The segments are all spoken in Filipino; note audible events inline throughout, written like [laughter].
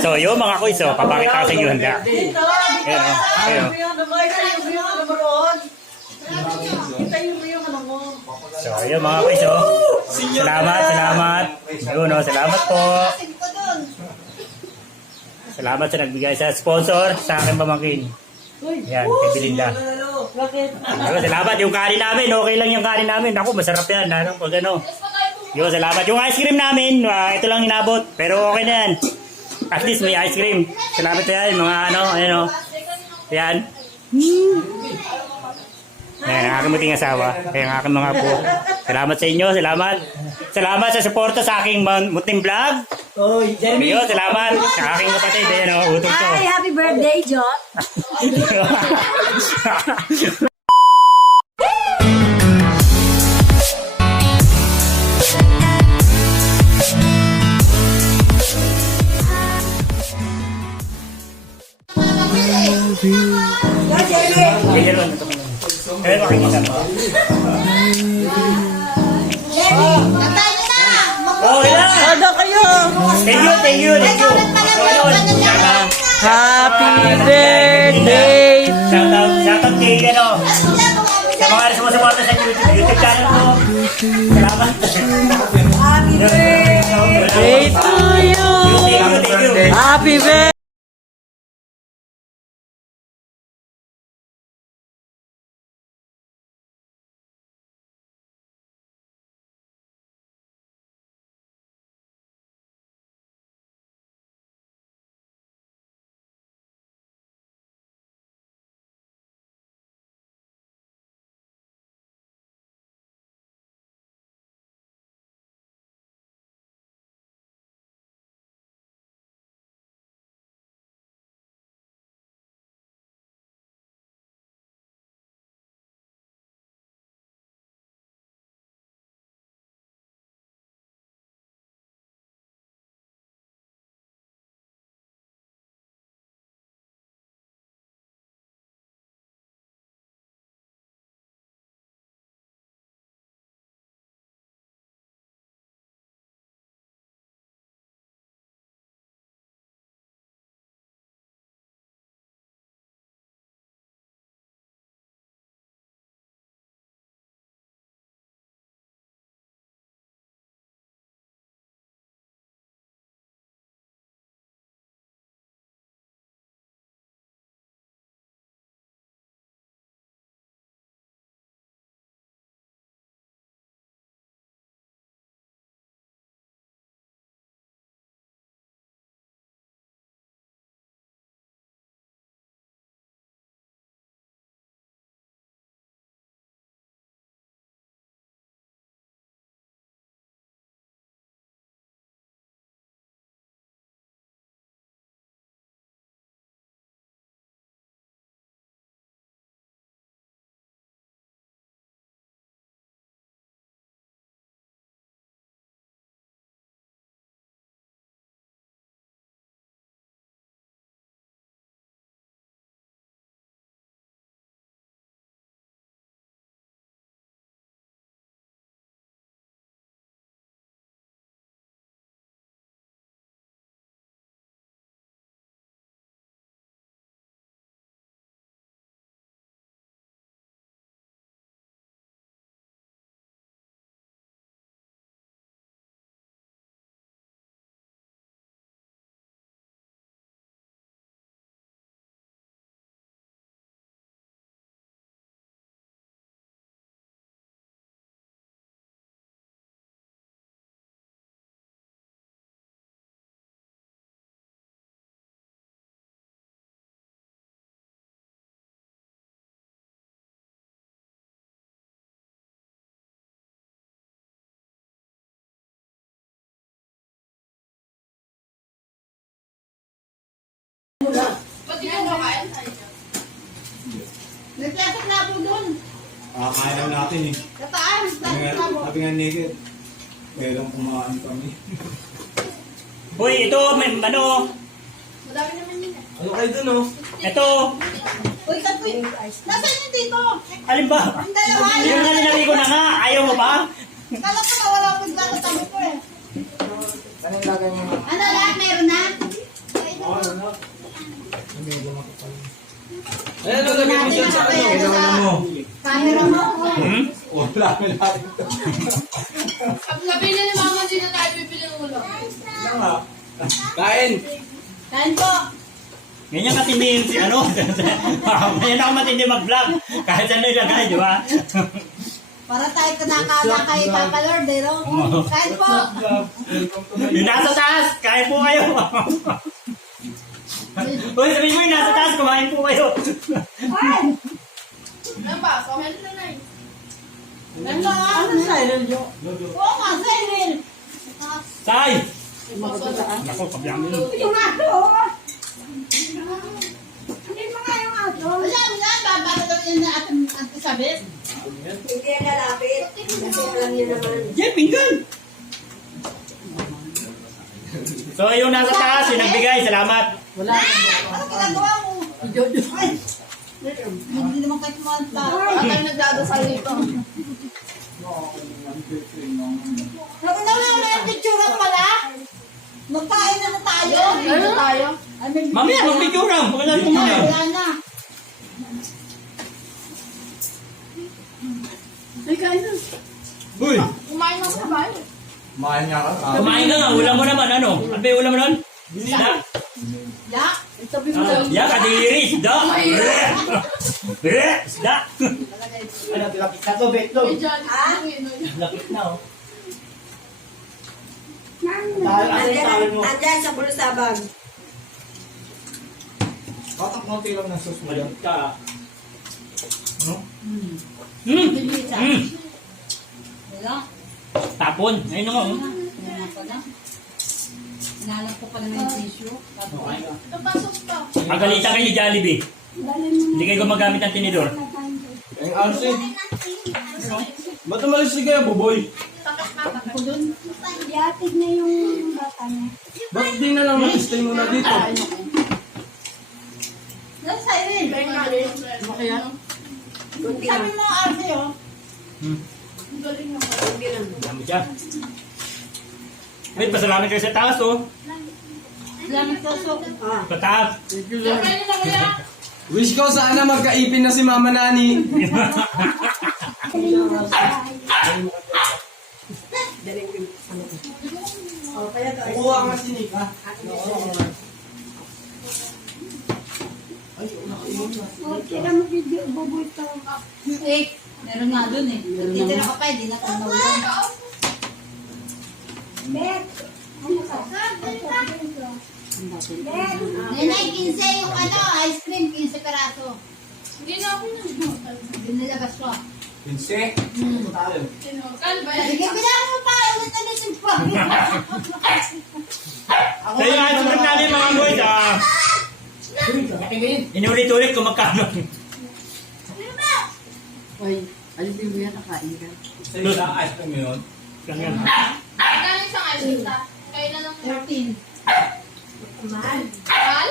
So, yun mga kuys, so, papakita ko sa inyo handa. Ayan, oh. Ayan, oh. So, yun mga kuys, oh. Salamat, salamat. Yun, oh, salamat po. Salamat sa nagbigay sa sponsor sa aking pamangkin. Yan, kay Belinda. Bakit? Yun, salamat. Yung kanin namin, okay lang yung kanin namin. Ako, masarap yan. Ano, pag ano. Yun, salamat. Yung ice cream namin, ah, ito lang inabot. Pero okay na yan. At least may ice cream. Salamat sa yan, mga ano, ayan o. Yan. Ayan, ang aking muting asawa. Ayan, ang aking mga po. Salamat sa inyo, salamat. Salamat sa suporta sa aking muting vlog. Oy, Jeremy. Yun, salamat. Sa aking kapatid, ayan o, utong ko. Hi, happy birthday, John. [laughs] Kaya makikita mo. Okay lang. Ada kayo. Thank you, thank you, thank Happy birthday. shout out, shout out kay, ano, sa mga sumusuporta sa YouTube, YouTube channel ko. Salamat. Happy Day to you. Happy birthday. Nagplasok na po doon. Ah, kaya lang natin eh. Kataan, Sabi nga, sabi nga naked. Meron kumain kami. [laughs] Uy, ito, may, ano, Madami naman yun. Ano kayo dun oh? ito, Uy, tatlo yun. Nasaan yun dito? alin ba? Ang dalawa. Yung nalinari ko na nga, ayaw mo ba? Kala ko na wala akong tatatabi ko eh. Ano lahat? Meron na? Hindi na sa ano, kaya kailangan sa mo. camera mo. Hmm? Wala mo to. Pag nabili ni mama, hindi na tayo bibili ng ulam. Ano? Kain! Kain po. Ganyan katindi yung si ano. [laughs] Ganyan ako matindi mag-vlog. Kahit ano ilagay, di ba? Para tayo kinakala kay Papa Lord, eh, no? Kain po. yung nasa taas, kain po kayo. Uy, sabihin mo yung nasa taas, kumain po kayo. Ano ba? Comment na na eh. Ano ano siren yo? Oo nga, siren. Tay! Ako, pabiyamin. Yung aso. Hindi mga yung aso. Wala, wala. Babalo daw yun na ating antisabit. Hindi yan lalapit. Kasi alam niyo naman. Yeah, pinggan! So, yung nasa taas, yung nagbigay, salamat. Wala. Ano ginagawa mo? Ay, Hindi naman kayo kumanta. At tayo nagdadasal dito. Nakita mo na yung picture pala? Magkain na na tayo. Ano tayo? Ay, may Mamaya, mag-picture lang. Wala na kumain. Wala na. Uy! Kumain lang sa bahay. Kumain nga ka. ah. Kumain ka nga, ulam mo naman, ano? Yung ulam mo nun? Isda? Ya. Ah, kadiri, isda. Eh, Isda. Ano, lapit na to, bet to. May Johnny. Ah? Lapit na, oh. Ano mo? Andyan sa bulusabag. Patak konti lang ng sauce mo yan. Ka. Ano? Hmm. Hmm. Wala. Tapon. Ayun nga. pala. Inalam ko pala ng tissue. Okay ka. Ito pa. Pagalitan kayo ni Jollibee. Hindi kayo gumagamit ng tinidor. Ano si? Ba't umalis si kaya, Buboy? Yatid na yung bata niya. Ba't di na lang mag-stay muna dito? Nang siren. Sabi mo ang arte oh. Hmm. Galing naman. Dami siya. Wait, pasalamat kayo sa taas, oh. Salamat sa so. Ah. Sa taas. Siyempre nila kuya. Wish ko sana magkaipin na si Mama Nani. Kukuha nga si Nick, ha? Eh, meron nga dun eh. Titira ka pa, hindi na tanaw yun. Nenay, 15 yung ano, ice cream, 15 peraso. Hindi na ako nang Hindi nilabas ko. Pinse. Kan ba yan? Sige, bilang mo pa, ulit-ulit yung pa. Yung ice cream namin mga boys, ah. Inulit-ulit kung magkano. Ay, alin din mo yan, nakain ka. Sa isa, ice cream yun. Ganyan. Sa ngayon. Kayo na lang. 13. Mahal. Mahal?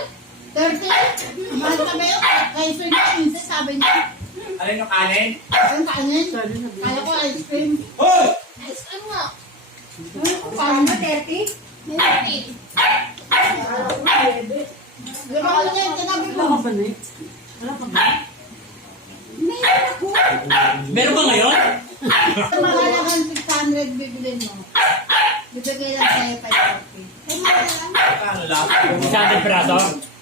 13? Mahal ka ba yun? Sabi niya. Alin yung kanin? Ang kanin. Kala ko ice cream. Hoy! Yes, ano nga? Paano ba 30? Thirteen. Di ba ko niya, tinabi Wala mo? ka ba na eh? Wala ka ba? Meron ako. Meron ba ngayon? Mahalagang 600 bibilin mo. Bibigay lang sa'yo 540. Ay, mahal lang. Ano lang? Isang peraso.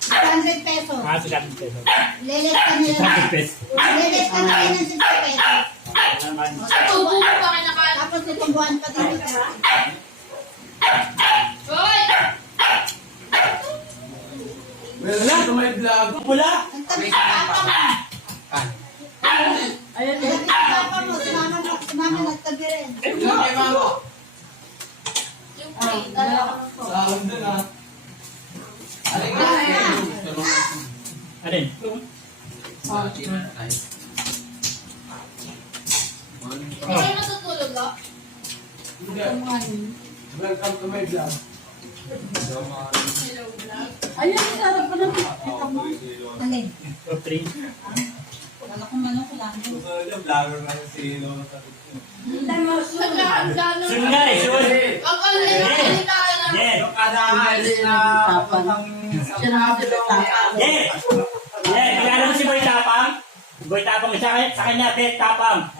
600 pesos. Ah, sila peso. Lelet ka nila. Isang peso. Lelet ka kayo ng 60 pesos. Tubo mo pa kinakain. Tapos itong buwan pa dito. Hoy! Wala na may vlog. Wala. Ang tabi sa papa mo. Ayan Ang tabi sa papa mo. Si mama. Si mama nagtabi rin. Kay Mama. Yung plate. Dala ko ng Sa akin dun, ha? Alin ka? Alin? Hindi kayo natutulog, ah? Welcome to my vlog. Hello, vlog. Ayan, sarap pa ng kita mo. Alin? Top 3. Wala kong manok lang. Vlogger na si Lolo sa nga eh, sila tapang. Yeah. Yeah, kilala mo si Boy Tapang? Boy tapang sa kanya, sa kanya, bet tapang. [laughs]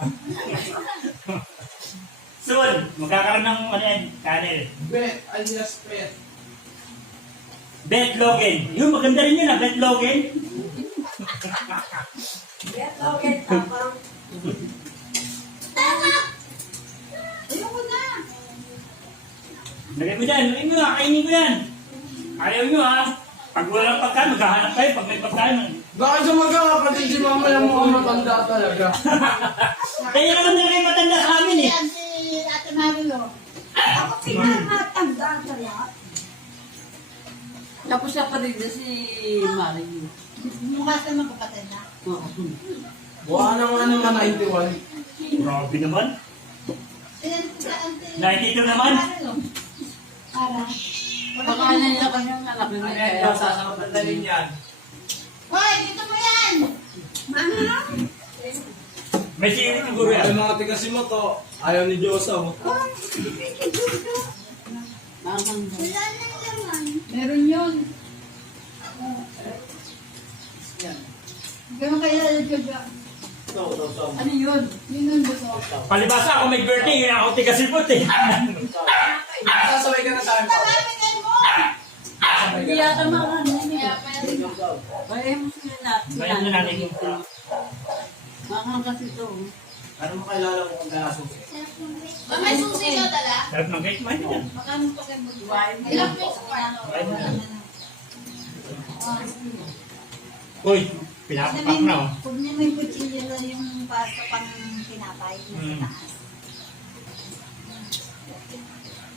Soon, magkakaroon ng ano yan, channel. Bet, alias pet. Bet Logan. Yun, maganda rin yun ah, Bet Logan. [laughs] Okay, tapang. Ayoko na. Lagay mo dyan, lagay mo ah, kainin ko yan. Ayaw nyo ah. Pag walang pagkain, maghahanap kayo. Pag may pagkain, Bakit sa magkakapatid si mama yung mukhang [laughs] matanda talaga? kaya naman na kayo matanda sa amin eh. Yan si Ate Mario. Ako pinamatanda talaga. Tapos kapatid na si Mario. Mukha sa mga kapatid na. Oo. Buha na nga naman 91. Grabe naman. Yan si Ate 92 naman. Para. Baka na nila kanyang anak na kaya. Sasakapandalin yan. Hoy, dito mo yan! Mama? May singit siguro Ay yan. mga tiga si mo to, ayaw ni Josa. oh. Oh, Wala na naman. Meron yun. Ganun kaya Jojo. Ito, ito, ito. Ano yun? Yun ang gusto. Palibasa ako may birthday, yun ako tigasipot eh. Sasabay ka na sa akin pa. Pagkakamigay mo! Hindi yata ano yun. Kaya mo sila natin. Kaya mo natin yung- Mga kasi ito. Ano mo kilala mo kung kaya susi? Ma, may susi ka dala? Sarap ng cake, man yan. Baka mo pagkakamigay. Ilang piso ka? Uy, pinapapak na oh. Huwag niya may kutsilyo na yung pasta pang tinapay na sa Hmm. taas.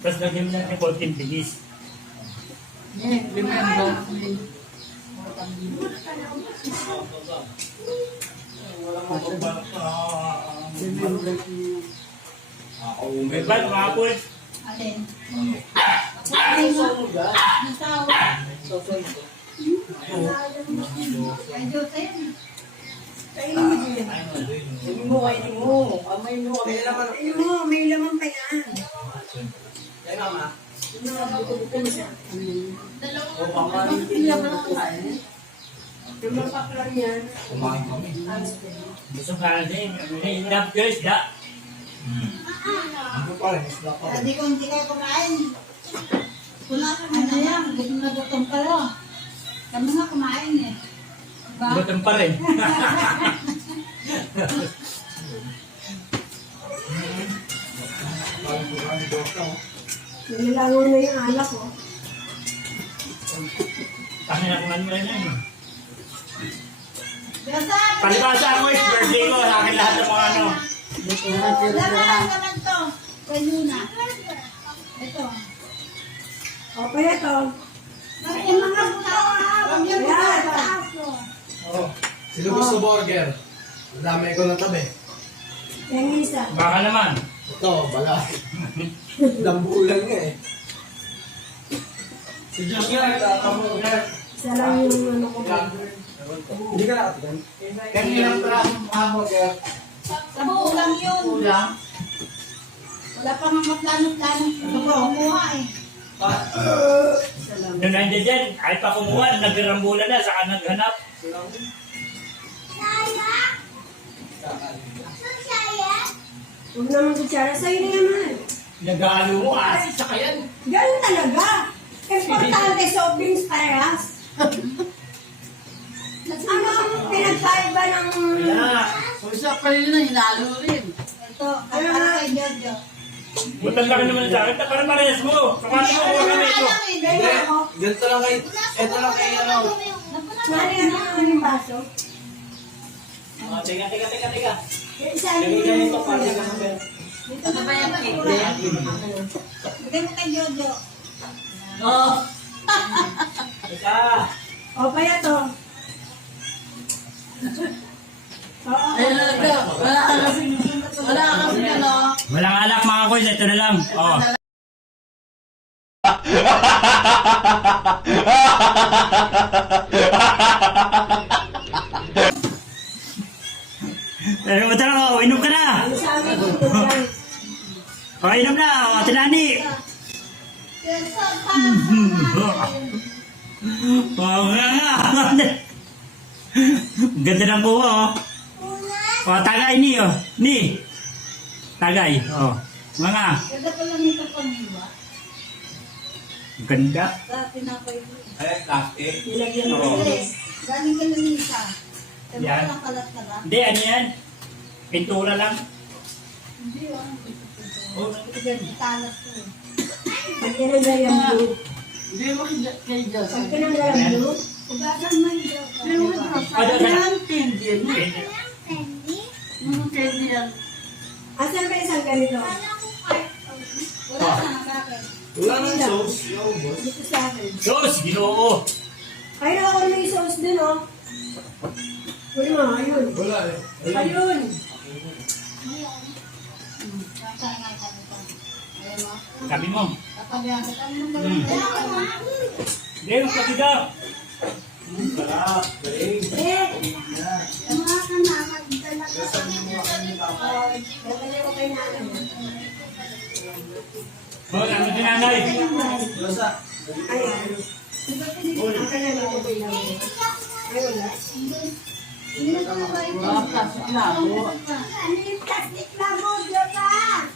Tapos lagyan mo natin konting bilis. Yeah, remember. Remember. Ako umay. May bag, mga boys. Alin? Ay, mo. Nasawa. Ay, Sabi mo, kainin mo. Amay mo. May laman. Ayun mo, may laman pa yan. Kaya mama. Gusto ka natin. Enough guys, da. Rin, rin. Hindi ko hindi kayo kumain. Wala ka ano yan, gutom na gutom ka lang. Kami nga kumain eh. Diba? Gutom pa rin. Nilalangon na yung alak ko. Kami na kung ano yan yan. Palibasa ako is birthday ko. Sa akin lahat ng mga ano. Laman naman to. Kayo na. Ito. O, pa ito. Yung mga. Huwag yung buto. Oh, sino gusto burger? Dami ko na tabi. Yung isa. Baka naman. Ito, bala. Dambulan nga eh. Si Diyos nga, nagkakamo nga. Isa lang yung ano ko. Hindi ka nakatigan. Kanina parang hamburger. Sampu lang yun. Kulang. Wala pa nga plano-plano. Kumuha eh. Doon nandiyan dyan, kahit pa kumuha, nagrambulan na, saka naghanap. Huwag naman kutsara. Sa'yo na naman. Nag-ano mo, asis sa kayan. Ganun talaga. Importante soft drinks parehas. ano ang pinagkaiba ng... So, isa pa rin na hinalo rin. Ito, ano para kay Jojo. Butan lang naman sa akin, para parehas mo. Sa kwarto mo, kuha kami ito. Ganito lang kay, ito lang kay ano. Mari ano yung baso? Oh, teka, teka, teka, teka. Isa Lagay ka nito para yung... sa number. Dito Ano ba yung din? Bigay mo kay Jojo. Oh. Teka. O, kaya to. Oo. Ayun na lang. Wala ka kasi. Wala ka kasi ano. Walang alak mga boys, ito na lang. Oh. Pero ito na, oh, inom ka na. Sa amin dito yan. O, inom na, o, ate Nani. Yes, so, pa. Oo nga nga. Ganda ng buwa, oh. O, tagay ni, oh. Ni. Tagay, oh. Mga. Ganda pa lang nito panghiwa. Ganda. Sa tinapay mo. Ay, plastic. Nilagyan mo ulit. Galing ka lang isa. Kaya Yan. Hindi, ano yan? Pintura lang. Hindi ah. Oh, Talas ko. Pag kinagayan mo. Hindi mo kay Diyos. Pag kinagayan mo. Ugasan man daw. Hindi mo kay Ano, Diyos. ano? Yan, candy yan. Mga candy yan. Asan ba isang ganito? Wala Ah. sa akin. Wala nang sauce. Yung boss. Dito sa akin. Diyos, ginoo. Ay, ako may sauce din, oh. Uy, ma, ayun. Wala eh. Ayun. Sabi mo. Kapag yan, yan, Hmm. Hindi, mas laki daw. Sarap. Galing. Mga ka na, magdala ka sa Oo, dadali ko kay nanay. Oh, ano din nanay? Losa. Ayun. Ang kanya na ko bilang. Ay, wala. Mga plastic labo.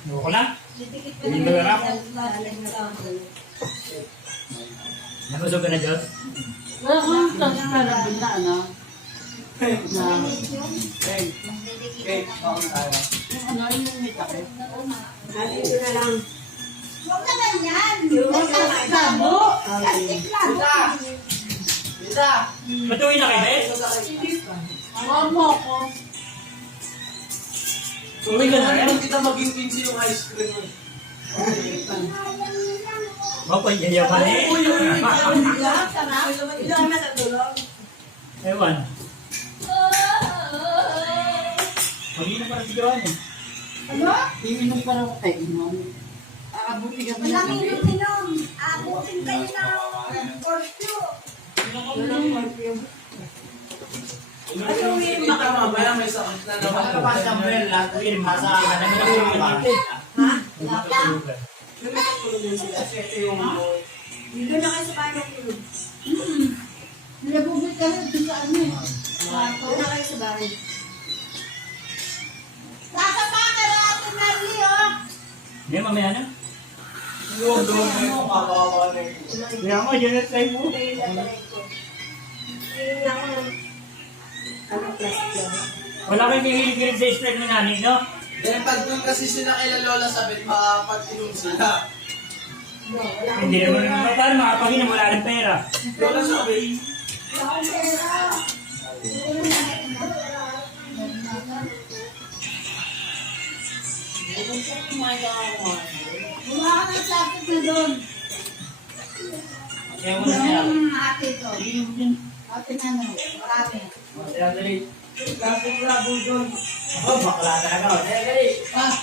Ano ko lang? Hindi ba lang? Nabusog ka na, Diyos? Wala kang plastic na nabila, ano? Na, tayo. ano yung may takip? Dito na lang. Huwag na ganyan. Yung mga Labo! Isa. Matuloy na kayo, Bes? Huwag mo ako. Uwi ka na. Meron kita maging pinsi yung ice cream [laughs] [laughs] mo. Opo, yayaw pa rin. Ilan na sa tulong? Ewan. Hindi na para si Johan eh. Ano? Iinom pa raw tayo, inom. Aabuti ka ba Walang ng inom-inom. Abutin kayo ng portyo. Ano yung kita mamaya may sakit na naman. Kapag sa umbrella, tuwin, masa ka na naman Kasi ito yung Dito na kayo sa bahay ng tulog. Nilabubit ka rin sa ano na kayo sa bahay. Sasama ka rin natin, Marley, oh. Hindi, mamaya na. doon yung kawawa na yun. At tayo mo. Hindi na ako. Wala kang kihilig sa spread mo nani, no? Then pag doon kasi sila kay Lola Sabit, makapag-inom sila. Hindi naman pera. naman paano makapaginom, wala rin pera. Lola Sabit. Wala akong pera. Wala ka ng plastic na doon. Kaya mo na siya. Yung ate to. Ate na no. Marami. Kaya dali. Plastic labo doon. Ako, bakla talaga. oh. Kaya dali. Ah,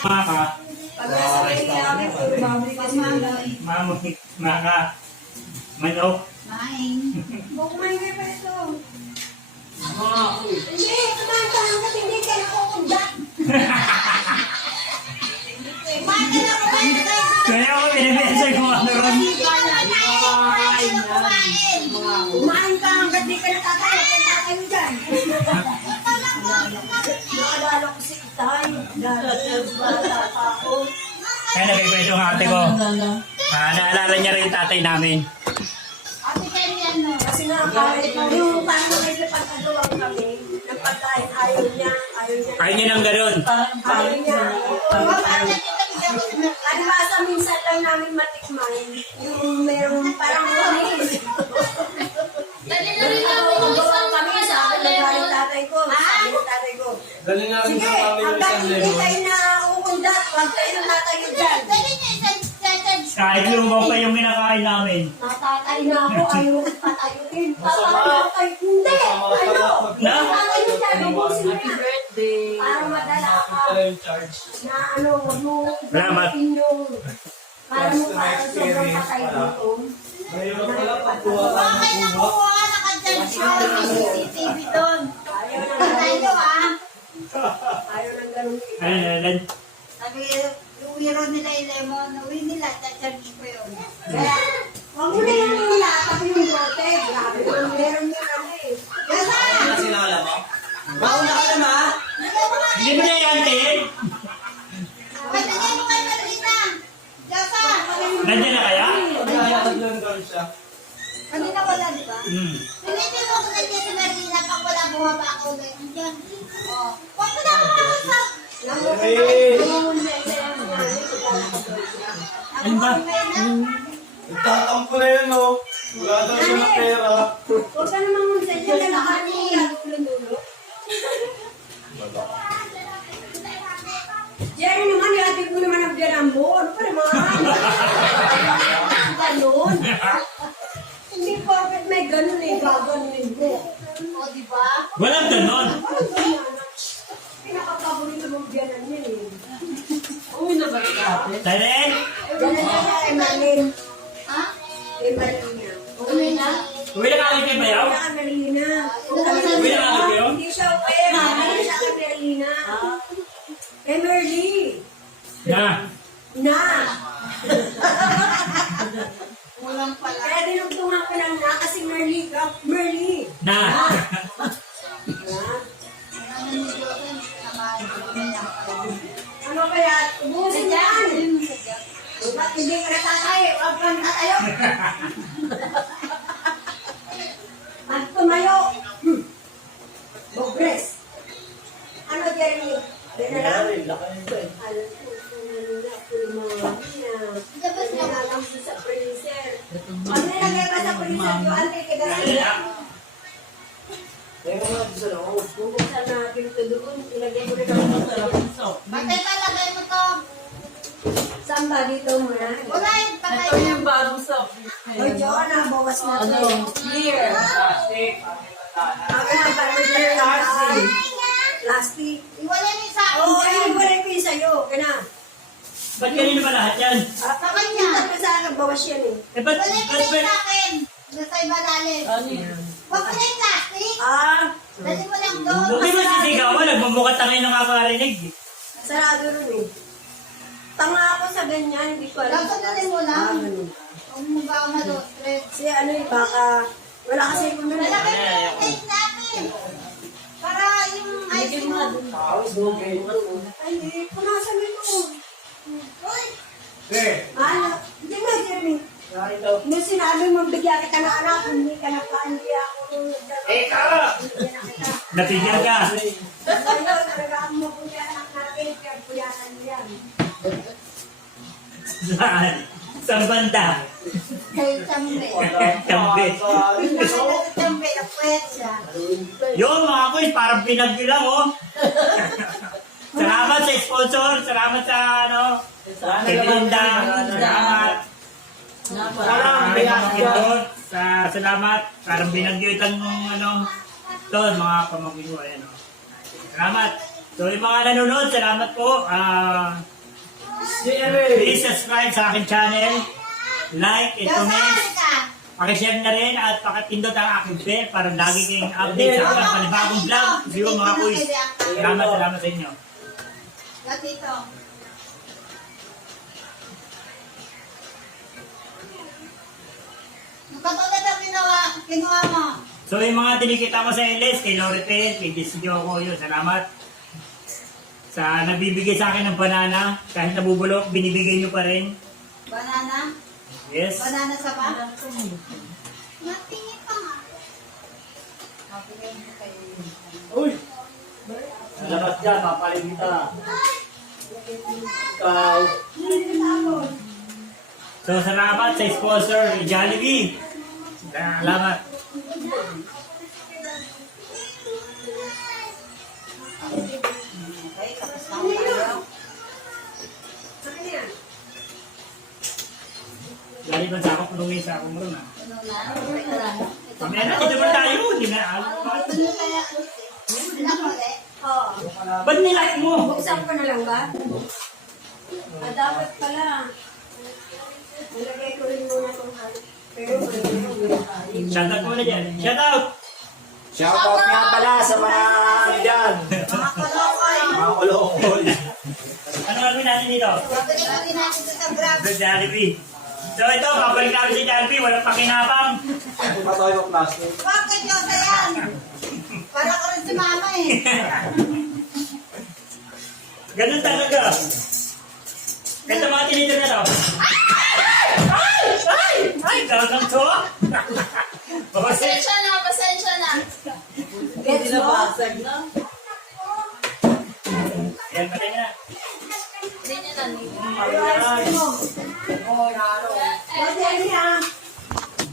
mga mamamit, mga ka, manok. maing. Bukmay nga pa ito. Hindi, kumantahan ka, hindi ka nakukundak. Kumain ka na, kumain ka. Kaya ako pinabesa yung ano ron. Kumain ka hanggat di ka natatayo, kaya dyan. Naalala ko si Itay. Bata pa ako. Kaya nagkikwento ng ate ko. Ah, naalala niya rin yung tatay namin. Ate Kelly, ano? Kasi nga, kahit yung parang may napagkagawa kami, ng pagkain, ayaw niya, ayaw niya. Kaya niya nang ganun. Ayaw niya. Oo, parang Ano ba sa minsan lang namin matikman, yung merong parang walis. Dali na rin namin yung isang kami sa akin ng galing tatay ko. Sabi ng tatay ko. Dali namin Sige, sa kami yung hanggang isang hindi lemon. kayo na ukundat, huwag kayo natayo dyan. Dali Kahit lumaw pa yung kinakain namin. Natatay na ako, [laughs] ayaw ko patayuin. Papatayo kayo. Hindi! Ano? Na? Dyan, ubusin mo Happy birthday! Para madala ka. Na ano, huwag mo Salamat. para mo para sobrang patay dito. Mayroon pala pagkuha ka Baka ng kayo kuha. nakuha, nakadyan siya. May CCTV doon. Ayaw na Tayo, ah. [laughs] Ayaw ng ganun. Ano, ano, ano? Sabi, wiro nila yung lemon, uwi nila, tachargin ko yun. Kaya, huwag mo na yung wala, tapos yung bote. Grabe naman, meron yung ano eh. Gasa! Ano sila alam mo? Mauna ka naman ha? Hindi mo na yantin? Patingin mo kay Marlita! Gasa! Nandiyan na kaya? Lang gano'n siya. Kanina wala, di ba? Hmm. Pilitin mo ko nandiyan si Marlita pag wala bumaba ako. Nandiyan. Oh. Huwag mo na ako makasap! Eh, Ano ba? nagtatampo na yun oh. Wala daw siya ng pera. Huwag ka dyan, lalakad mo yung dulo-dulo. Jerry naman, iatid mo naman ang biyanan mo. Ano pa naman? Ganon. Hindi porket may ganon eh, gaganunin mo. O, di ba? Walang ganon. Ano ba yan? Pinakapaborito mong biyanan yan eh. Uy, nabalik Ito doon. Ilagay mo rin ang Patay talagay mo to. Saan ba dito muna? Wala yun. Patay Ito yung bagong soft. O, Diyon, nabawas na ito. Ano? Clear. Ako na para may plastic. Plastic. Iwala niyo sa akin. Oo, oh, ayun ko rin yung sa'yo. Kaya Ba't kanino ba lahat yan? Sa kanya. Sa akin, bawas yan eh. Eh, ba't, Iwala niyo yung sa akin. Nasa ibalalim. Ano yun? Huwag mo na yung plastic. Ah, Dali mo lang doon. Buti mo sisigaw mo, nagmumukat tayo ng nakakarinig. sarado rin eh. Tanga ako sa ganyan, hindi ko alam. Dapat na rin mo Ah, lang. ganun. Huwag mo ba ako malotret. Kasi ano eh, baka wala kasi kung ano. Lalagay mo yung cake natin. Para yung ice mo. Ay, hindi. Punasan mo ito. Uy, Ano? Hindi na, Jeremy. Nung sinabi mo, bigyan kita ng anak, hindi ka na hindi ako. Eh, ka! Napigyan ka. Ngayon, talaga ang mabuti anak natin, kaya puyasan mo yan. Saan? Saan banda? kay. Nakala si Chambe, napuwet siya. Yun mga kuys, parang pinagyo lang oh. Salamat, parang binagyo itang ano, doon mga pamangkin ko, ayan oh. Salamat. So yung mga nanonood, salamat po. Ah, please subscribe sa aking channel. Like and comment. Pakishare na rin at pakipindot ang aking bell para lagi kayong update sa aking panibagong vlog. Siguro mga kuys. Salamat, salamat sa inyo. Gatito. Katulad ang ginawa, ginawa mo. So yung mga tinikita ko sa LS, kay Loritel, kay Jessica ko yun, salamat. Sa nagbibigay sa akin ng banana, kahit nabubulok, binibigay nyo pa rin. Banana? Yes. Banana sa pa? Natingin pa nga. Uy! Labas dyan, papalig kita. Ikaw. So salamat sa sponsor, Jollibee. Salamat. Okay, tapos na tayo. Lali ba sa ako, kulungin sa akong ron ah. Ano na? Okay na lang. Mamaya na, dito ba tayo? Hindi na. Ulit? Oo. Ba't nilike mo? Buksan ko na lang ba? Ah, dapat pala. Nilagay ko rin muna itong halik. Pero yung Shoutout muna dyan. Shoutout! Shoutout nga pala sa mga ano dyan. Mga kaloko, Nakakulong. Ano gagawin natin dito? Pagkakali natin sa grab. The Jollibee. So ito, babalik namin si Jollibee. Walang pakinabang. Patoy mo plastic. Bakit yung sayan? Para ka rin si mama eh. Ganun talaga. Ito mga tinitira na to. Ay! Ay! Ay! Ay! Gagang to. Bose. Pasensya na, pasensya na. Gets mo? Yan, patay na. Hindi niya na. Cream mo. O, Jenny ha.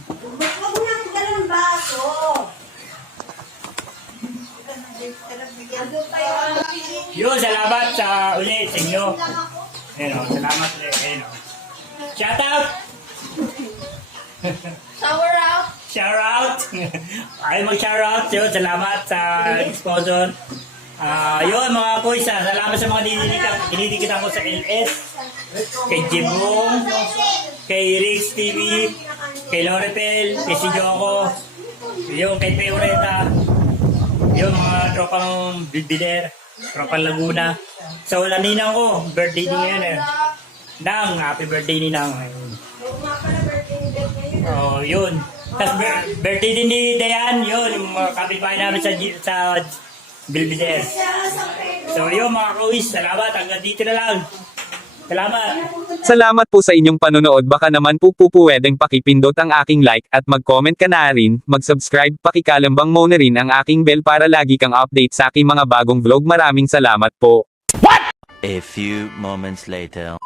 Huwag mo nang dalawang baso. Yun. Salamat sa ulit sa inyo. Ayun o, salamat ulit. Ayun o. Shout out! Shower out. Shout out! Ay mag-shout out. Yun, salamat sa sponsor. Ah, yun mga kuys, ah, salamat sa mga dinidikit dinidikit ko sa LS, kay Jibong, kay Rix TV, kay Lorepel, kay si Joko, yung kay Peoreta, yung mga tropang Bilbider, tropang Laguna. So, wala ninang ko, birthday din yan eh. Nang, happy birthday ni Nang. Oh, yun. Tapos bir- birthday din ni Dayan, yun, yung mga kapitbahay namin sa, G- sa Pedro. So yun mga kuis, salamat. Hanggang dito na lang. Salamat. Salamat po sa inyong panonood baka naman po po po pwedeng pakipindot ang aking like at mag-comment ka na rin, mag-subscribe pakikalambang mo na rin ang aking bell para lagi kang update sa aking mga bagong vlog maraming salamat po. A few moments later.